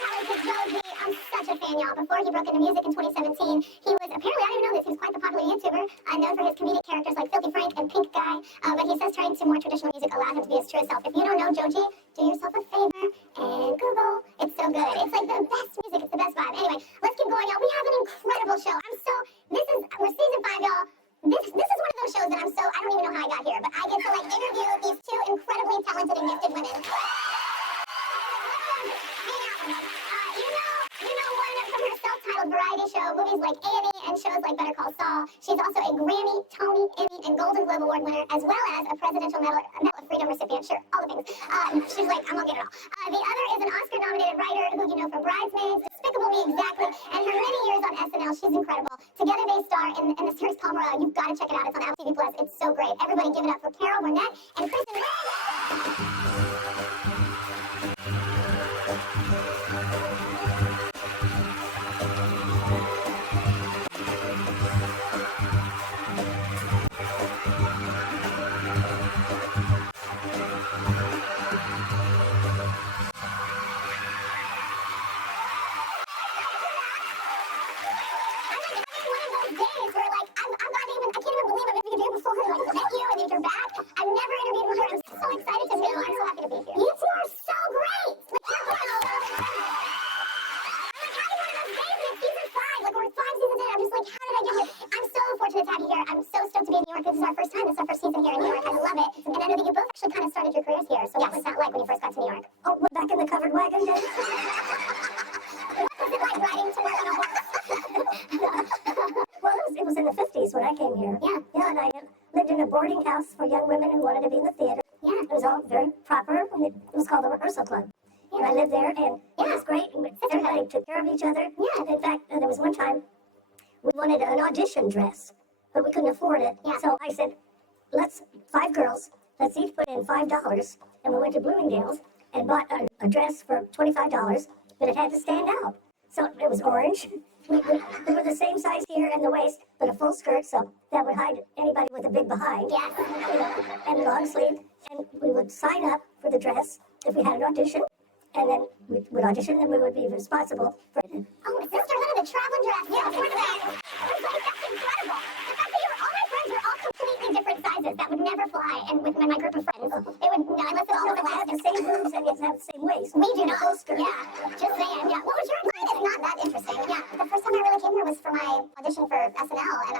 talented Josie. I'm such a fan, y'all. Before he broke into music in 2017, he was apparently, I didn't know this, he was quite the popular YouTuber, known for his comedic characters like Filthy Frank and Pink Guy. But he says turning to more traditional music allowed him to be his true self. If you don't know Joji, do yourself a favor and Google. It's so good. It's like the best music. It's the best vibe. Anyway, let's keep going, y'all. We have an incredible show. We're season 5, y'all. This is one of those shows that I don't even know how I got here, but I get to like interview these two incredibly talented and gifted women. One from her self-titled variety show, movies like A&E and shows like Better Call Saul. She's also a Grammy, Tony, Emmy, and Golden Globe Award winner, as well as a Presidential Medal of Freedom recipient. Sure, all the things. She's like, I'm gonna get it all. The other is an Oscar-nominated writer who you know from Bridesmaids, Despicable Me, exactly, and her many years on SNL. She's incredible. Together they star in the series Palmera. You've got to check it out. It's on Apple TV Plus. It's so great. Everybody give it up for Carol Burnett and Kristen Wiig. I've never interviewed with her. I'm so excited to meet you. I'm so happy to be here. You two are so great. Season 5, like we're 5 seasons in. I'm just like, how did I get here? I'm so fortunate to have you here. I'm so stoked to be in New York. This is our first time. This is our first season here in New York. I love it. And I know that you both actually kind of started your careers here. So what was that like when you first got to New York? Oh, we're back in the covered wagon days. What was it like riding to work on a horse? Well, it was in the 50s when I came here. Yeah. Yeah, and I lived in a boarding house for young women who wanted to be in the theater. Yeah. It was all very proper, and it was called the Rehearsal Club. Yeah. And I lived there, and it was great. And everybody took care of each other. Yeah. In fact, there was one time we wanted an audition dress, but we couldn't afford it. Yeah. So I said, 5 girls, let's each put in $5. And we went to Bloomingdale's and bought a dress for $25, but it had to stand out. So it was orange. We were the same size here in the waist, but a full skirt, so that would hide anybody with a big behind. Yes. And long sleeve. And we would sign up for the dress if we had an audition, and then we would audition, and we would be responsible for it. Oh, sisterhood of the traveling dress. Yeah, that's incredible. The fact that all my friends were all completely different sizes. That would never fly. And with my group of friends, they would unless it all Have the same boobs and have the same waist. We do and a not. full skirt. Yeah, just saying. Yeah. What was your mine is not that interesting. Yeah. The first time I really came here was for my audition for SNL, and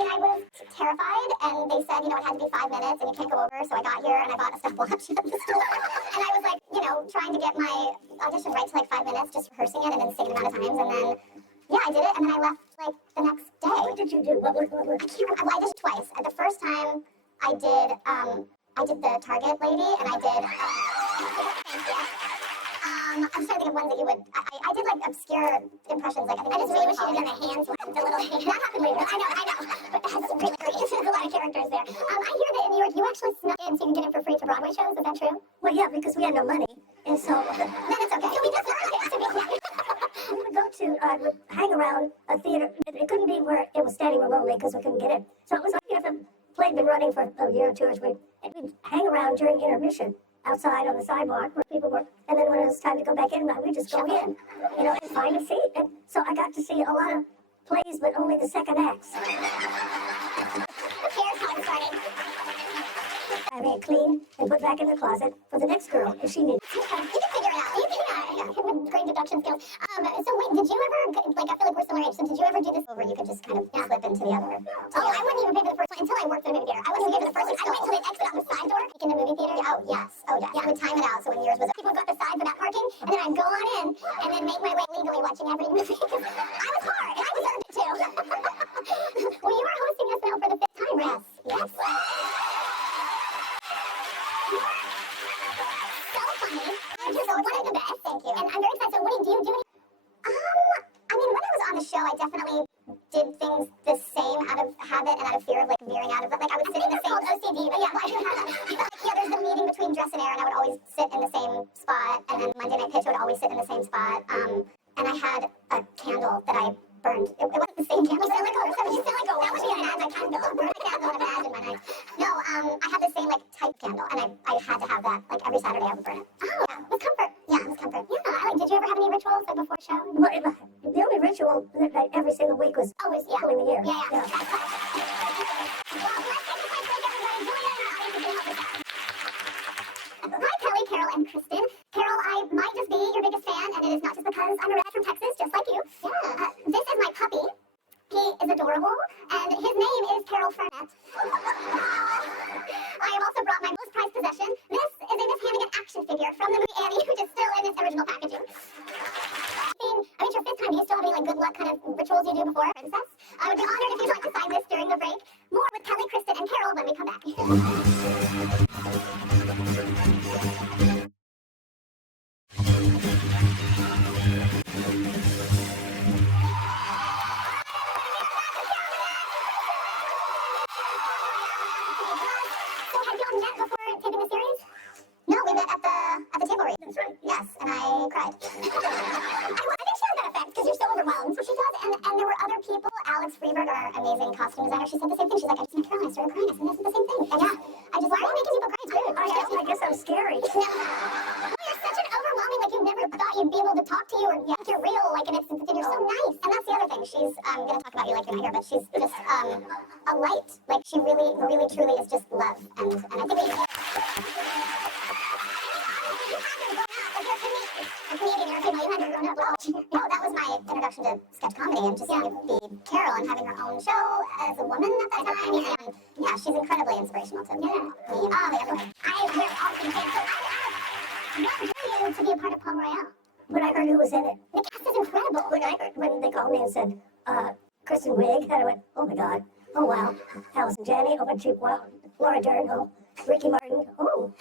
I was terrified, and they said, it had to be 5 minutes, and you can't go over, so I got here, and I bought a stopwatch at the store, and I was like, trying to get my audition right to like 5 minutes, just rehearsing it, and then singing amount of times, and then, yeah, I did it, and then I left like the next day. What did you do? What? I can't remember. Well, I did it twice. The first time I did the Target lady, and I did, I'm trying to think of ones that you would. I did like obscure impressions. Like I just really wish you had done the hands one, the little hand. That happened later. I know. But that's really great. There's a lot of characters there. I hear that in New York you actually snuck in so you can get in for free to Broadway shows. Is that true? Well, yeah, because we had no money, and so Then it's okay. So we just we would go to, would hang around a theater. It couldn't be where it was standing room only because we couldn't get in. So it was like if the play had been running for a year or two, and we'd hang around during intermission outside on the sidewalk where people were, and then when it was time to go back in, we'd just go in, and find a seat. And so I got to see a lot of plays, but only the second acts. Who cares how it started? I made clean and put back in the closet for the next girl if she needed. You can figure it out. With great deduction skills. So wait, did you ever, I feel like we're similar age, so did you ever do this over? You could just kind of slip into the other. Oh, I wouldn't even pay for the first one until I worked in the movie theater. I wouldn't even pay for the first one. I'd wait till they exit out the side door in the movie theater. Oh, yes. Yeah, I would time it out so when yours was up, people would go up the side for that parking, and then I'd go on in, and then make my way legally watching every movie. I was hard, and I deserved it too. Well, you are hosting SNL for the 5th time, right? Yes. So funny. You're so one of the best. Thank you. And I'm very excited. So what do you do? When I was on the show, I definitely did things the same out of habit and out of fear of like veering out of it. Like I would sit in the same OCD, but yeah, I do have that. There's the meeting between dress and air, and I would always sit in the same spot. And then Monday Night Pitch would always sit in the same spot. And I had a candle that I burned. It wasn't the same candle. You sound like that would be an ad. I kind of burn a candle and imagine my night. No, I had the same like type like candle, and I had to have that like every Saturday I would burn it. Oh, yeah, with comfort. Yeah, with comfort. Yeah, I like. Did you ever have any rituals like before a show? Well, the only ritual that I, every single week was Always, yeah. pulling the ear. Yeah, yeah. Well, let's take a quick break, everybody. Julia and our audience is gonna help us out. Hi, Kelly, Carol, and Kristen. Carol, I might just be your biggest fan, and it is not just because I'm a redhead from Texas, just like you. Yeah. This is my puppy. He is adorable, and his name is Carol Furnett. I have also brought my most prized possession. This is a Miss Hannigan action figure from the movie Annie, which is still in its original packaging. It's your fifth time. Do you still have any like good luck kind of rituals you do before Princess? I would be honored if you'd like to sign this during the break. More with Kelly, Kristen, and Carol when we come back. So have y'all met before taping the series? No, we met at the table read. That's right. Yes, and I cried. I think she has that effect because you're so overwhelmed. So she does, and there were other people. Alex Freeberg, our amazing costume designer, she said the same thing. She's like, I just met Carol and I started crying. I said, this is the same thing. And yeah, I just, why are you making people cry too? I guess I'm scary. Well, you're such an overwhelming, like you never thought you'd be able to talk to you or think you're real, like, and you're so nice. And that's the other thing. She's gonna talk about you like you're not here, but she's just a light. Like she really, really, truly is just love. And I think we. No, that was my introduction to sketch comedy and just seeing it be Carol and having her own show as a woman at that time. And yeah, she's incredibly inspirational to me. Everyone. We're awesome fans. So what drew you to be a part of Palm Royale? When I heard who was in it, The cast is incredible. when they called me and said, Kristen Wiig, and I went, oh my God, oh wow, Allison Janney, oh my cheap, wow, Laura Dern, oh, Ricky Martin, oh.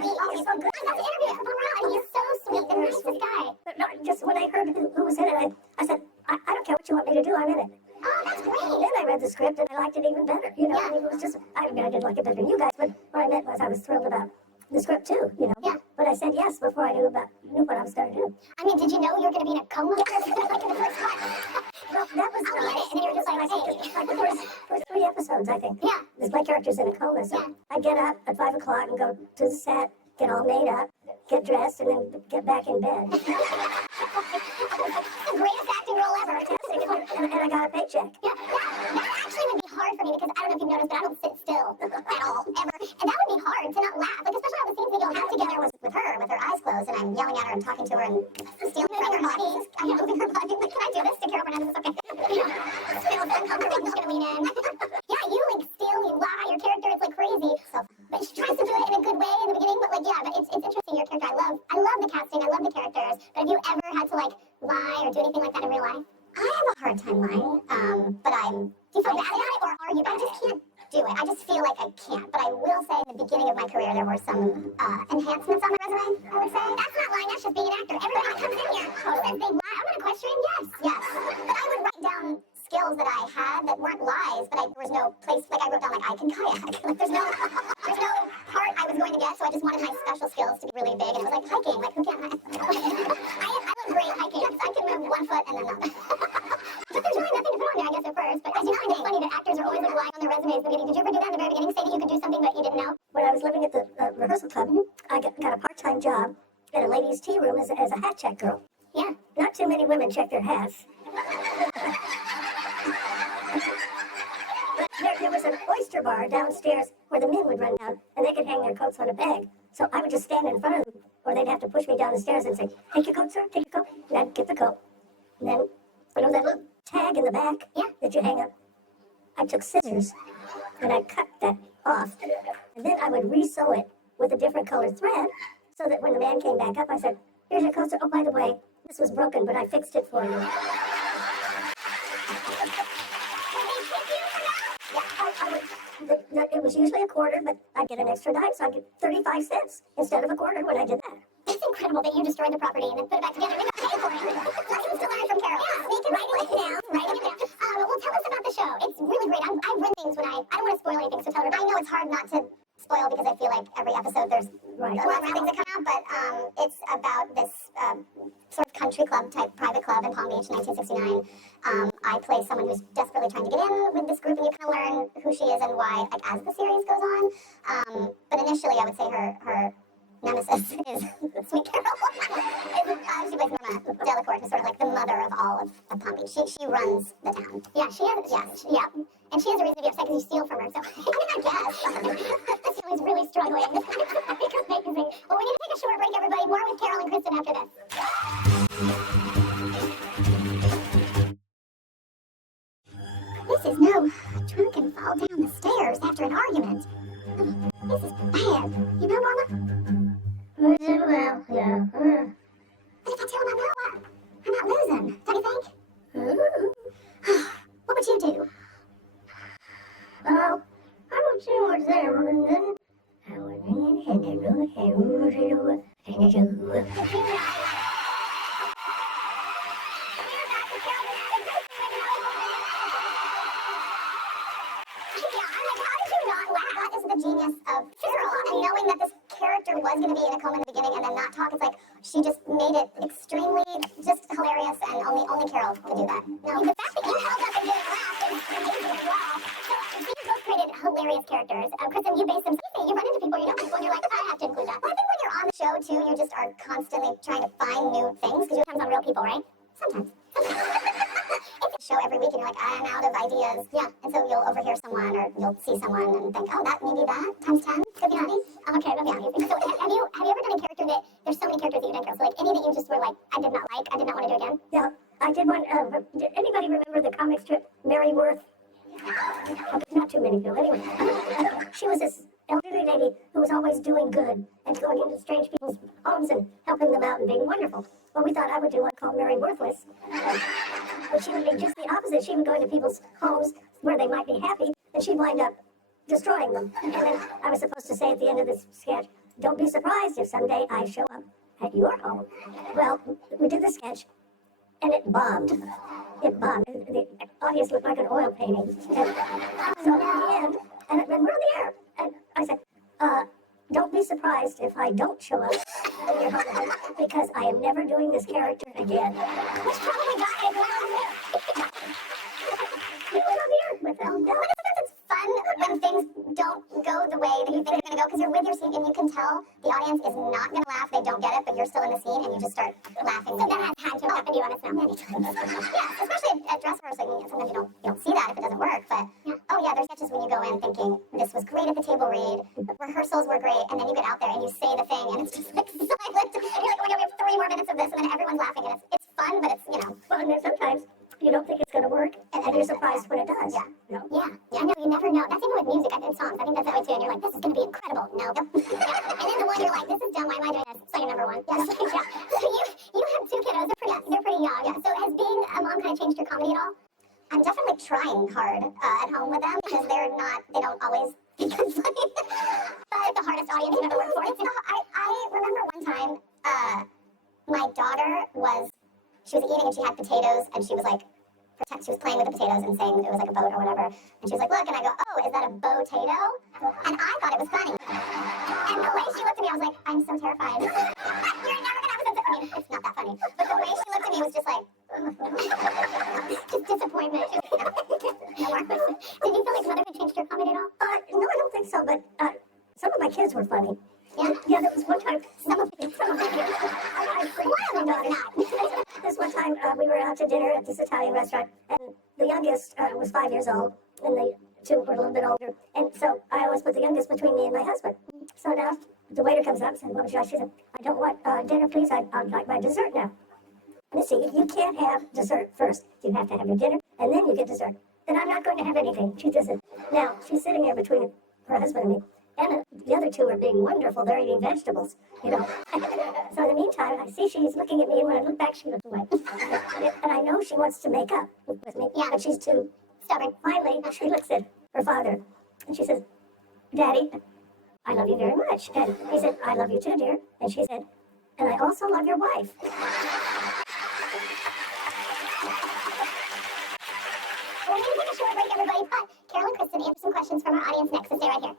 He's so good. I got to interview him around, and he's so sweet, the nicest guy. But no, just when I heard who was in it, I said, I don't care what you want me to do, I'm in it. Oh, that's great. Then I read the script and I liked it even better. You know, I mean, it was just, I mean, I didn't like it better than you guys, but what I meant was I was thrilled about the script too, you know. Yeah. But I said yes before I knew what I was starting to do. I mean, did you know you were going to be in a coma? Like in the first part? Well, that was I'll nice. get it. And you were just like, hey. Like the first 3 episodes, I think. Yeah. Because my character's in a coma, so Yeah. I get up at 5 o'clock and go to the set, get all made up, get dressed, and then get back in bed. The greatest acting role ever. And I got a paycheck. Yeah, that actually would be hard for me because I don't know if you've noticed, but I don't sit still at all, ever. And that would be hard to not laugh, like especially all the scenes we don't have together was with her eyes closed, and I'm yelling at her and talking to her and stealing from her body. I'm moving her body. Like, can I do this to Carol Fernandez? It's okay. You know, still uncomfortable. I'm just gonna lean in. Yeah, you like steal, you lie, your character is like crazy. So, but she tries to do it in a good way in the beginning. But like, yeah, but it's interesting. Your character, I love the casting, I love the characters. But have you ever had to like lie or do anything like that in real life? I have a hard time lying, but do you feel bad about it, or are you? I just can't do it. I just feel like I can't. But I will say, in the beginning of my career, there were some enhancements on my resume. I would say that's not lying. That's just being an actor. Everybody that comes in here says they lie. I'm an equestrian. Yes. But I would write down skills that I had that weren't lies, but there was no place. Like I wrote down, like I can kayak. Like there's no part I was going to get. So I just wanted my special skills to be really big, and it was like hiking. Like who can't? I look great hiking. I can move one foot and then not. But there's really nothing to put on there, I guess, at first. But as you know, it's funny that actors are always like lying on their resumes at the beginning. Did you ever do that in the very beginning? Say that you could do something but you didn't know? When I was living at the rehearsal club, I got a part-time job at a ladies' tea room as a hat check girl. Yeah. Not too many women check their hats. But there was an oyster bar downstairs where the men would run down, and they could hang their coats on a peg. So I would just stand in front of them, or they'd have to push me down the stairs and say, take your coat, sir, take your coat. And I'd get the coat. And then, you know that little tag in the back that you hang up? I took scissors, and I cut that off. And then I would re-sew it with a different colored thread, so that when the man came back up, I said, here's your coat, sir. Oh, by the way, this was broken, but I fixed it for you. It was usually a quarter, but I'd get an extra dime, so I'd get 35 cents instead of a quarter when I did that. It's incredible that you destroyed the property and then put it back together and got paid for it. Lessons to learn from Carol. Yeah, writing it down. Well, tell us about the show. It's really great. I've read things when I don't want to spoil anything, so tell her. I know it's hard not to spoil because I feel like every episode there's Right. lots of things that come out, but it's about this sort of country club type private club in Palm Beach, 1969. I play someone who's desperately trying to get in with this group, and you kind of learn who she is and why, like, as the series goes on. But initially, I would say her nemesis is Sweet Carol. She plays Norma Delacourt, who's sort of like the mother of all of Palm Beach. She runs the town. Yeah, she has. Yeah. And she has a reason to be upset because you steal from her. So, I mean, I guess. She's really struggling. It's amazing. Well, we need to take a short break, everybody. More with Carol and Kristen after this. This is no drunken fall down the stairs after an argument. This is bad. You know, Norma? Well, yeah. But if I tell him I'm not losing, don't you think? What would you do? Well, I don't see what's there, and then I was in and then That is the genius of Carol, and knowing that this character was going to be in a coma in the beginning and then not talk, it's like she just made it extremely just hilarious, and only Carol could do that. No, the fact that you held up and did it laugh is amazing as well. So you both created hilarious characters. Kristen, you based them. You run into people, you know people, and you're like, I have to include that. Well, I think when you're on the show too, you just are constantly trying to find new things because you're sometimes on real people, right? Sometimes. It's a show every week and you're like, I'm out of ideas. Yeah. And so you'll overhear someone or you'll see someone and think, oh, that maybe that times 10 could be funny. Okay, that'd be amazing. So have you ever done a character that there's so many characters that you didn't go? So like any that you just were like, I did not want to do again? Yeah, I did one. Did anybody remember the comic strip Mary Worth? Not too many people. Anyway, she was this elderly lady who was always doing good and going into strange people's homes and helping them out and being wonderful. Well, we thought I would do one called Mary Worthless. But she would be just the opposite. She would go into people's homes where they might be happy, and she'd wind up destroying them. And then I was supposed to say at the end of this sketch, don't be surprised if someday I show up at your home. Well, we did the sketch, and it bombed. It bombed. The audience looked like an oil painting. And so in the end, and we're in the air, and I said, don't be surprised if I don't show up at your home, because I am never doing this character again. Which probably got it on there. With them. But sometimes it's fun when things don't go the way that you think they're going to go because you're with your scene and you can tell the audience is not going to laugh, they don't get it, but you're still in the scene and you just start laughing. So that has had to happen to you on its own many times. Yeah, especially at dress rehearsal. Sometimes you don't see that if it doesn't work, but oh yeah, there's sketches when you go in thinking this was great at the table read, rehearsals were great, and then you get out there and you say the thing and it's just like silent. And you're like, oh my god, we have 3 more minutes of this, and then everyone's laughing, and it's fun, but it's, Well, and then sometimes you don't think it's going to work, and you're surprised when it does. Yeah. No? Yeah, no, you never know. That's even with music and songs. I think that's that way too. And you're like, this is going to be incredible. No. And then the one you're like, this is dumb. Why am I doing this? So you're number one. Yes. Yeah. So you have 2 kiddos. They're pretty young. Yeah. So has being a mom kind of changed your comedy at all? I'm definitely trying hard at home with them because they don't always think I'm funny. But the hardest audience you've ever worked for. I remember one time, my daughter she was eating and she had potatoes and she was like, she was playing with the potatoes and saying it was like a boat or whatever. And she was like, look, and I go, oh, is that a bow-tato? And I thought it was funny. And the way she looked at me, I was like, I'm so terrified. You're never gonna have a sense of, I mean, it's not that funny. But the way she looked at me was just like, just disappointment. No more. Did you feel like motherhood changed your comedy at all? No, I don't think so, but some of my kids were funny. Yeah? Yeah, there was one time, some of my kids. One of them was not. This one time, we were out to dinner at this Italian restaurant, and the youngest was 5 years old, and the 2 were a little bit older. And so I always put the youngest between me and my husband. So now the waiter comes up and said, what would you like? She said, I don't want dinner, please. I'd like my dessert now. And see, you can't have dessert first. You have to have your dinner, and then you get dessert. Then I'm not going to have anything. She doesn't. Now, she's sitting there between her husband and me. And the other 2 are being wonderful. They're eating vegetables, So in the meantime, I see she's looking at me, and when I look back, she looks away. And I know she wants to make up with me, but she's too stubborn. Finally, she looks at her father, and she says, Daddy, I love you very much. And he said, I love you too, dear. And she said, and I also love your wife. We're going to take a short break, everybody, but Carol and Kristen answer some questions from our audience next, so stay right here.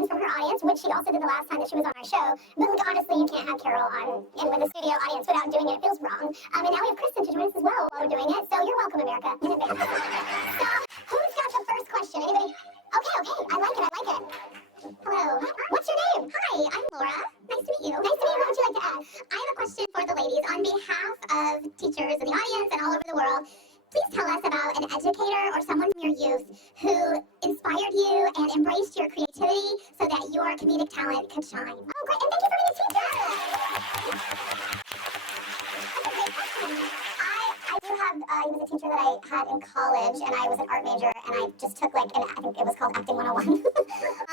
questions from her audience, which she also did the last time that she was on our show. But like, honestly, you can't have Carol on and with a studio audience without doing it. It feels wrong. And now we have Kristen to join us as well while we're doing it. So you're welcome, America, in advance. So who's got the first question? Anybody? Okay. I like it. Hello. What's your name? Hi, I'm Laura. Nice to meet you. Nice to meet you. What would you like to add? I have a question for the ladies. On behalf of teachers in the audience and all over the world, please tell us about an educator or someone from your youth who inspired you and embraced your creativity so that your comedic talent could shine. Oh, great. And thank you for being a teacher. That's a great question. I do have, he was a teacher that I had in college, and I was an art major, and I just took I think it was called Acting 101.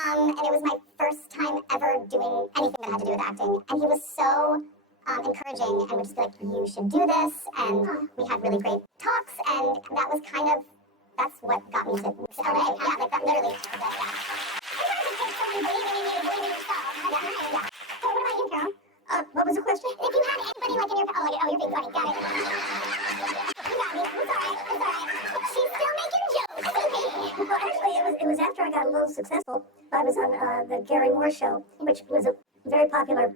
And it was my first time ever doing anything that had to do with acting. And he was so encouraging and would just be like, you should do this. And we had really great talks, and that was that's what got me to move to LA. Yeah, like that literally. So what about you, Carol? What was the question? If you had anybody like in your, oh, you're being funny, got it. You got me, it's alright. She's still making jokes. Well, actually, it was after I got a little successful. I was on the Gary Moore show, which was a very popular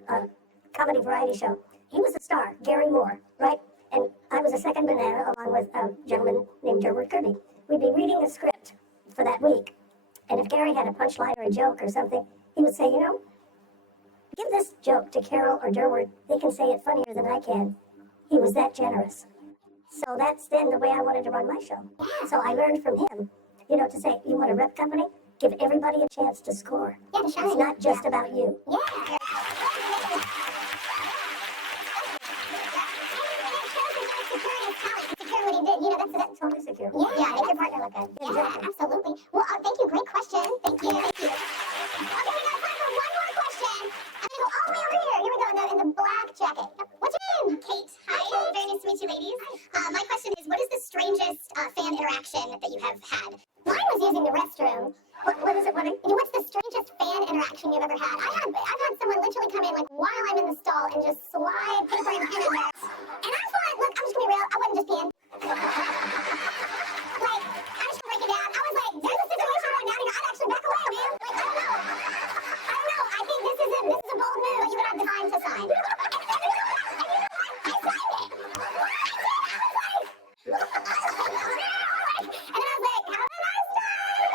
comedy variety show. He was a star, Gary Moore, right? And I was a second banana along with a gentleman named Derwent Kirby. We'd be reading a script for that week, and if Gary had a punchline or a joke or something, he would say, you know, give this joke to Carol or Derwent. They can say it funnier than I can. He was that generous. So that's then the way I wanted to run my show. So I learned from him, you know, to say, you want a rep company? Give everybody a chance to score. Yeah, to shine. It's not just about you. Yeah. Secure what he did. You know, that's Totally secure. Yeah, make your partner look good. Exactly. Yeah, absolutely. Well, thank you. Great question. Thank you. Okay, we got time for one more question. I'm gonna go all the way over here. Here we go, in the black jacket. What's your name? Kate. Hi. Very nice to meet you, ladies. My question is, what is the strangest fan interaction that you have had? Mine was using the restroom. What is it, Woody? What's the strangest fan interaction you've ever had? I've had someone literally come in like while I'm in the stall and just slide paper and pen in there. And I thought, look, I'm just gonna be real, I wasn't just peeing. Like, I just break it down. I was like, there's a situation right now, I'd actually back away, man. Like, I don't know. I think this is a bold move, but you would have the time to sign. And you know what? I signed it. And then I was like, how did I sign?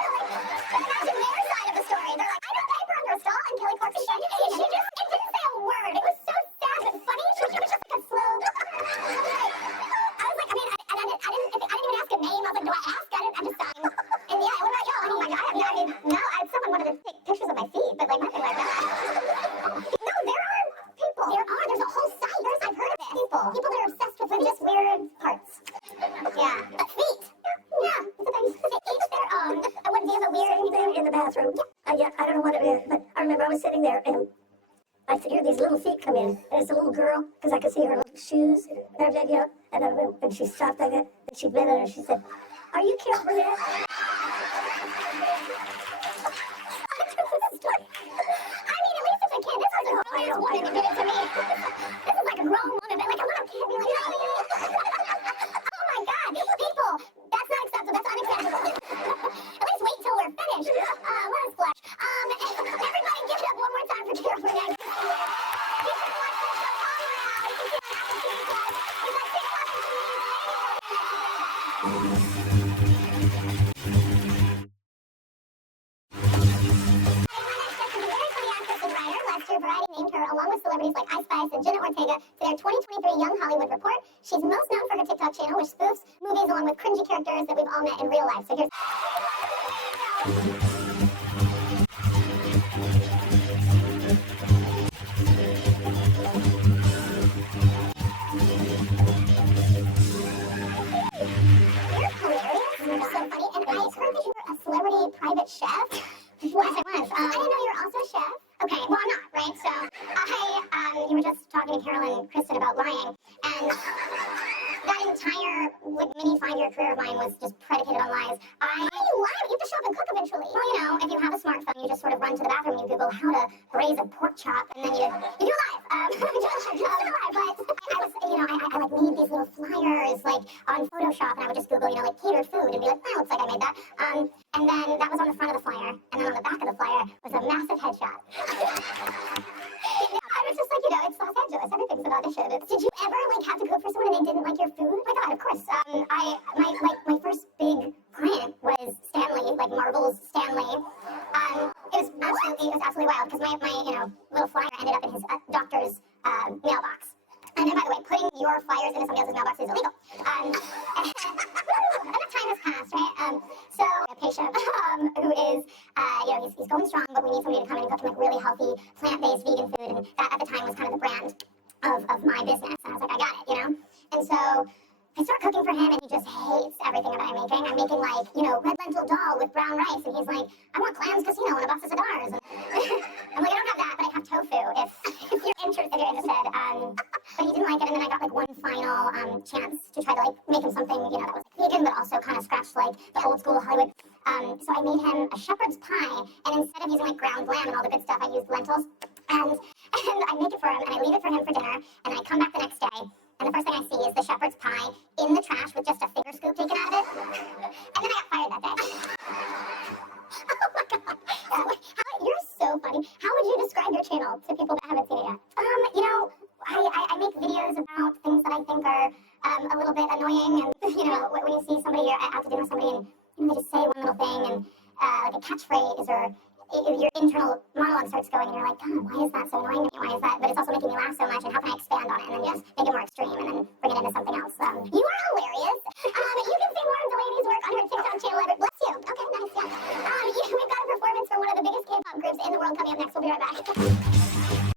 Imagine their side of the story. They're like, I know paper under a stall, and Kelly Clarkson signed it. It didn't say a word. It was so sad but funny. She was just like a slow. I was like, I mean, I didn't even ask a name. I was like, do I ask? I just signed. And yeah, what about y'all? Oh my God, no, someone wanted to take pictures of my feet, but like nothing like that. No, there are people. There's a whole site. I've heard of it. People that are obsessed with just weird parts. Yeah. Feet. Yeah. To each their own. I wouldn't give a weird Same thing in the bathroom. Yeah, I don't know what it is, but I remember I was sitting there and I hear these little feet come in, and it's a little girl, because I could see her little shoes, and everything, you know, and she stopped like that, and she bent and she said, are you Carol Burnett? I mean, at least it's a kid. This was a grown-ass woman that did it to me. This is like a grown woman, but like a little kid. Be like, oh my God, these people. That's not acceptable. That's unacceptable. At least wait till we're finished. Let us flush. Everybody give it up one more time for Carol Burnett. Variety named her, along with celebrities like Ice Spice and Jenna Ortega, to their 2023 Young Hollywood Report. She's most known for her TikTok channel, which spoofs movies along with cringy characters that we've all met in real life. So here's... You're hilarious. You're so funny. And I heard that you were a celebrity private chef. Yes, I was. I didn't know you were also a chef. Okay, well, I'm not, right? So, you were just talking to Carol and Kristen about lying, and that entire, mini 5-year career of mine was just predicated on lies. Why are you lying? You have to to shop and cook eventually. Well, you know, if you have a smartphone, you just sort of run to the bathroom and you Google how to braise a pork chop, and then you do it live. Just do it live. But I was, you know, I like made these little flyers like on Photoshop, and I would just Google, you know, like catered food, and be like, looks like I made that. And then that was on the front of the flyer, and then on the back of the flyer was a massive headshot. I was just like, you know, it's Los Angeles. Everything's an audition. Did you ever like have to cook for someone and they didn't like your food? Oh my God, of course. My first big client was Stanley, like Marvel's Stanley. It was absolutely wild because my you know little flyer ended up in his doctor's mailbox. And by the way, putting your flyers into somebody else's mailbox is illegal. And the time has passed, right? So a patient who is, you know, he's going strong, but we need somebody to come in and cook him like really healthy, plant-based vegan food, and that at the time was kind of the brand of my business. And I was like, I got it, you know. And so I start cooking for him, and he just hates everything that I'm making. I'm making like, you know, red lentil dal with brown rice, and he's like, I want Clams Casino and a box of cigars. And I'm like, I don't have that, but I have tofu if you're interested. But he didn't like it, and then I got like one final chance to try to like make him something, you know, that was like, vegan, but also kind of scratched like the old school Hollywood. So I made him a shepherd's pie, and instead of using like ground lamb and all the good stuff, I used lentils. And I make it for him, and I leave it for him for dinner, and I come back the next day, and the first thing I see is the shepherd's pie in the trash with just a finger scoop taken out of it. And then I got fired that day. Oh my God. You're so funny. How would you describe your channel to people that haven't seen it yet? You know, I make videos about things that I think are a little bit annoying, and you know, when you see somebody, you're out to dinner with somebody, and you know, they just say one little thing, and like a catchphrase, or your internal monologue starts going, and you're like, God, why is that so annoying? Why is that? But it's also making me laugh so much, and how can I expand on it, and then just make it more extreme, and then bring it into something else. You are hilarious. You can see more of Delaney's work on her TikTok channel ever. Bless you. Okay, nice. Yeah. We've got a performance from one of the biggest K-pop groups in the world coming up next. We'll be right back.